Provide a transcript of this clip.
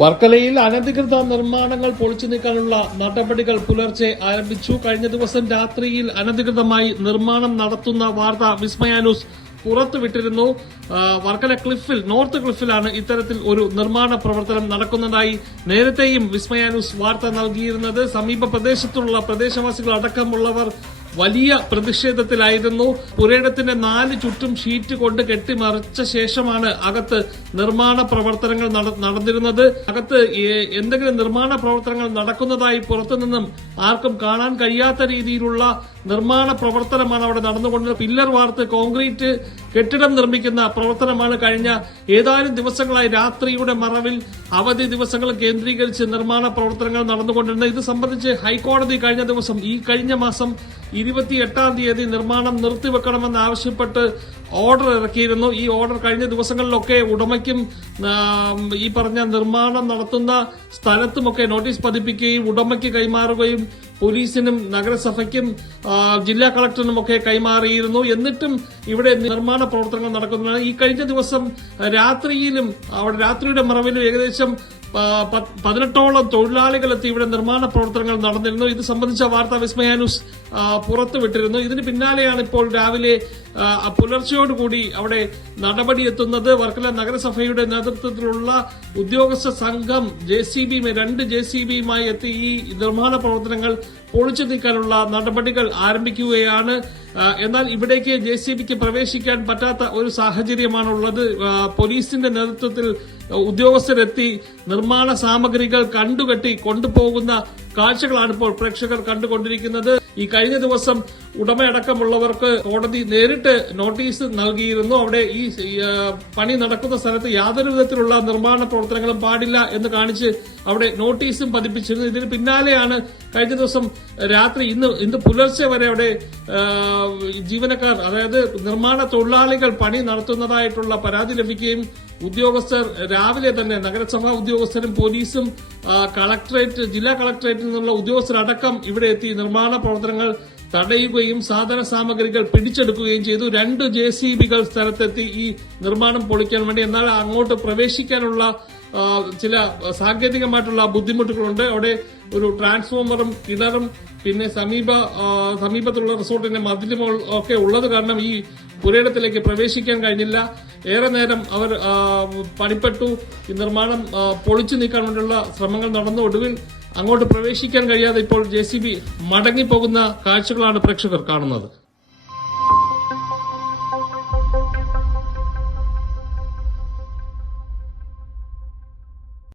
വർക്കലയിൽ അനധികൃത നിർമ്മാണങ്ങൾ പൊളിച്ചു നീക്കാനുള്ള നടപടികൾ പുലർച്ചെ ആരംഭിച്ചു. കഴിഞ്ഞ ദിവസം രാത്രിയിൽ അനധികൃതമായി നിർമ്മാണം നടത്തുന്ന വാർത്ത വിസ്മയ ന്യൂസ് പുറത്തുവിട്ടിരുന്നു. വർക്കല ക്ലിഫിൽ, നോർത്ത് ക്ലിഫിലാണ് ഇത്തരത്തിൽ ഒരു നിർമ്മാണ പ്രവർത്തനം നടക്കുന്നതായി നേരത്തെയും വിസ്മയ ന്യൂസ് വാർത്ത നൽകിയിരുന്നത്. സമീപ പ്രദേശത്തുള്ള പ്രദേശവാസികൾ അടക്കമുള്ളവർ വലിയ പ്രതിഷേധത്തിലായിരുന്നു. പുരയിടത്തിന്റെ 4 ചുറ്റും ഷീറ്റ് കൊണ്ട് കെട്ടിമറിച്ച ശേഷമാണ് അകത്ത് നിർമ്മാണ പ്രവർത്തനങ്ങൾ നടന്നിരുന്നത്. അകത്ത് എന്തെങ്കിലും നിർമ്മാണ പ്രവർത്തനങ്ങൾ നടക്കുന്നതായി പുറത്തുനിന്നും ആർക്കും കാണാൻ കഴിയാത്ത രീതിയിലുള്ള നിർമ്മാണ പ്രവർത്തനമാണ് അവിടെ നടന്നുകൊണ്ടിരുന്നത്. പില്ലർ വാർത്ത് കോൺക്രീറ്റ് കെട്ടിടം നിർമ്മിക്കുന്ന പ്രവർത്തനമാണ് കഴിഞ്ഞ ഏതാനും ദിവസങ്ങളായി രാത്രിയുടെ മറവിൽ അവധി ദിവസങ്ങൾ കേന്ദ്രീകരിച്ച് നിർമ്മാണ പ്രവർത്തനങ്ങൾ നടന്നുകൊണ്ടിരുന്നത്. ഇത് സംബന്ധിച്ച് ഹൈക്കോടതി കഴിഞ്ഞ മാസം 28-ാം തീയതി നിർമ്മാണം നിർത്തിവെക്കണമെന്നാവശ്യപ്പെട്ട് ഓർഡർ ഇറക്കിയിരുന്നു. ഈ ഓർഡർ കഴിഞ്ഞ ദിവസങ്ങളിലൊക്കെ ഉടമയ്ക്കും ഈ പറഞ്ഞ നിർമ്മാണം നടത്തുന്ന സ്ഥലത്തുമൊക്കെ നോട്ടീസ് പതിപ്പിക്കുകയും ഉടമയ്ക്ക് കൈമാറുകയും പോലീസിനും നഗരസഭയ്ക്കും ജില്ലാ കളക്ടറിനുമൊക്കെ കൈമാറിയിരുന്നു. എന്നിട്ടും ഇവിടെ നിർമ്മാണ പ്രവർത്തനങ്ങൾ നടക്കുന്നതാണ്. ഈ കഴിഞ്ഞ ദിവസം രാത്രിയിലും അവിടെ രാത്രിയുടെ മറവിലും ഏകദേശം 18ഓളം തൊഴിലാളികളെത്തി ഇവിടെ നിർമ്മാണ പ്രവർത്തനങ്ങൾ നടന്നിരുന്നു. ഇത് സംബന്ധിച്ച വാർത്ത വിസ്മയ ന്യൂസ് പുറത്തുവിട്ടിരുന്നു. ഇതിന് പിന്നാലെയാണ് ഇപ്പോൾ രാവിലെ പുലർച്ചയോടുകൂടി അവിടെ നടപടിയെത്തുന്നത്. വർക്കല നഗരസഭയുടെ നേതൃത്വത്തിലുള്ള ഉദ്യോഗസ്ഥ സംഘം 2 JCBയുമായി എത്തി ഈ നിർമ്മാണ പ്രവർത്തനങ്ങൾ പൊളിച്ചു നീക്കാനുള്ള നടപടികൾ ആരംഭിക്കുകയാണ്. എന്നാൽ ഇവിടേക്ക് JCBക്ക് പ്രവേശിക്കാൻ പറ്റാത്ത ഒരു സാഹചര്യമാണുള്ളത്. പോലീസിന്റെ നേതൃത്വത്തിൽ ഉദ്യോഗസ്ഥരെത്തി നിർമ്മാണ സാമഗ്രികൾ കണ്ടുകെട്ടി കൊണ്ടുപോകുന്ന കാഴ്ചകളാണ് ഇപ്പോൾ പ്രേക്ഷകർ കണ്ടുകൊണ്ടിരിക്കുന്നത്. ഈ കഴിഞ്ഞ ദിവസം ഉടമയടക്കമുള്ളവർക്ക് കോടതി നേരിട്ട് നോട്ടീസ് നൽകിയിരുന്നു. അവിടെ ഈ പണി നടക്കുന്ന സ്ഥലത്ത് യാതൊരു വിധത്തിലുള്ള നിർമ്മാണ പ്രവർത്തനങ്ങളും പാടില്ല എന്ന് കാണിച്ച് അവിടെ നോട്ടീസും പതിപ്പിച്ചിരുന്നു. ഇതിന് പിന്നാലെയാണ് കഴിഞ്ഞ ദിവസം രാത്രി ഇന്ന് പുലർച്ചെ വരെ അവിടെ ജീവനക്കാർ, അതായത് നിർമ്മാണ തൊഴിലാളികൾ പണി നടത്തുന്നതായിട്ടുള്ള പരാതി ലഭിക്കുകയും ഉദ്യോഗസ്ഥർ രാവിലെ തന്നെ നഗരസഭാ ഉദ്യോഗസ്ഥരും പോലീസും ജില്ലാ കളക്ടറേറ്റിൽ നിന്നുള്ള ഉദ്യോഗസ്ഥരടക്കം ഇവിടെ എത്തി നിർമ്മാണ പ്രവർത്തനങ്ങൾ തടയുകയും സാധന സാമഗ്രികൾ പിടിച്ചെടുക്കുകയും ചെയ്തു. 2 JCBകൾ സ്ഥലത്തെത്തി ഈ നിർമ്മാണം പൊളിക്കാൻ വേണ്ടി. എന്നാൽ അങ്ങോട്ട് പ്രവേശിക്കാനുള്ള ചില സാങ്കേതികമായിട്ടുള്ള ബുദ്ധിമുട്ടുകളുണ്ട്. അവിടെ ഒരു ട്രാൻസ്ഫോമറും കിണറും പിന്നെ സമീപത്തുള്ള റിസോർട്ടിന്റെ മതിലും ഒക്കെ ഉള്ളത് കാരണം ഈ പുരയിടത്തിലേക്ക് പ്രവേശിക്കാൻ കഴിഞ്ഞില്ല. ഏറെ നേരം അവർ പണിപ്പെട്ടു. ഈ നിർമ്മാണം പൊളിച്ചു നീക്കാൻ വേണ്ടിയുള്ള ശ്രമങ്ങൾ നടന്നു. ഒടുവിൽ അങ്ങോട്ട് പ്രവേശിക്കാൻ കഴിയാതെ ഇപ്പോൾ JCB മടങ്ങിപ്പോകുന്ന കാഴ്ചകളാണ് പ്രേക്ഷകർ കാണുന്നത്.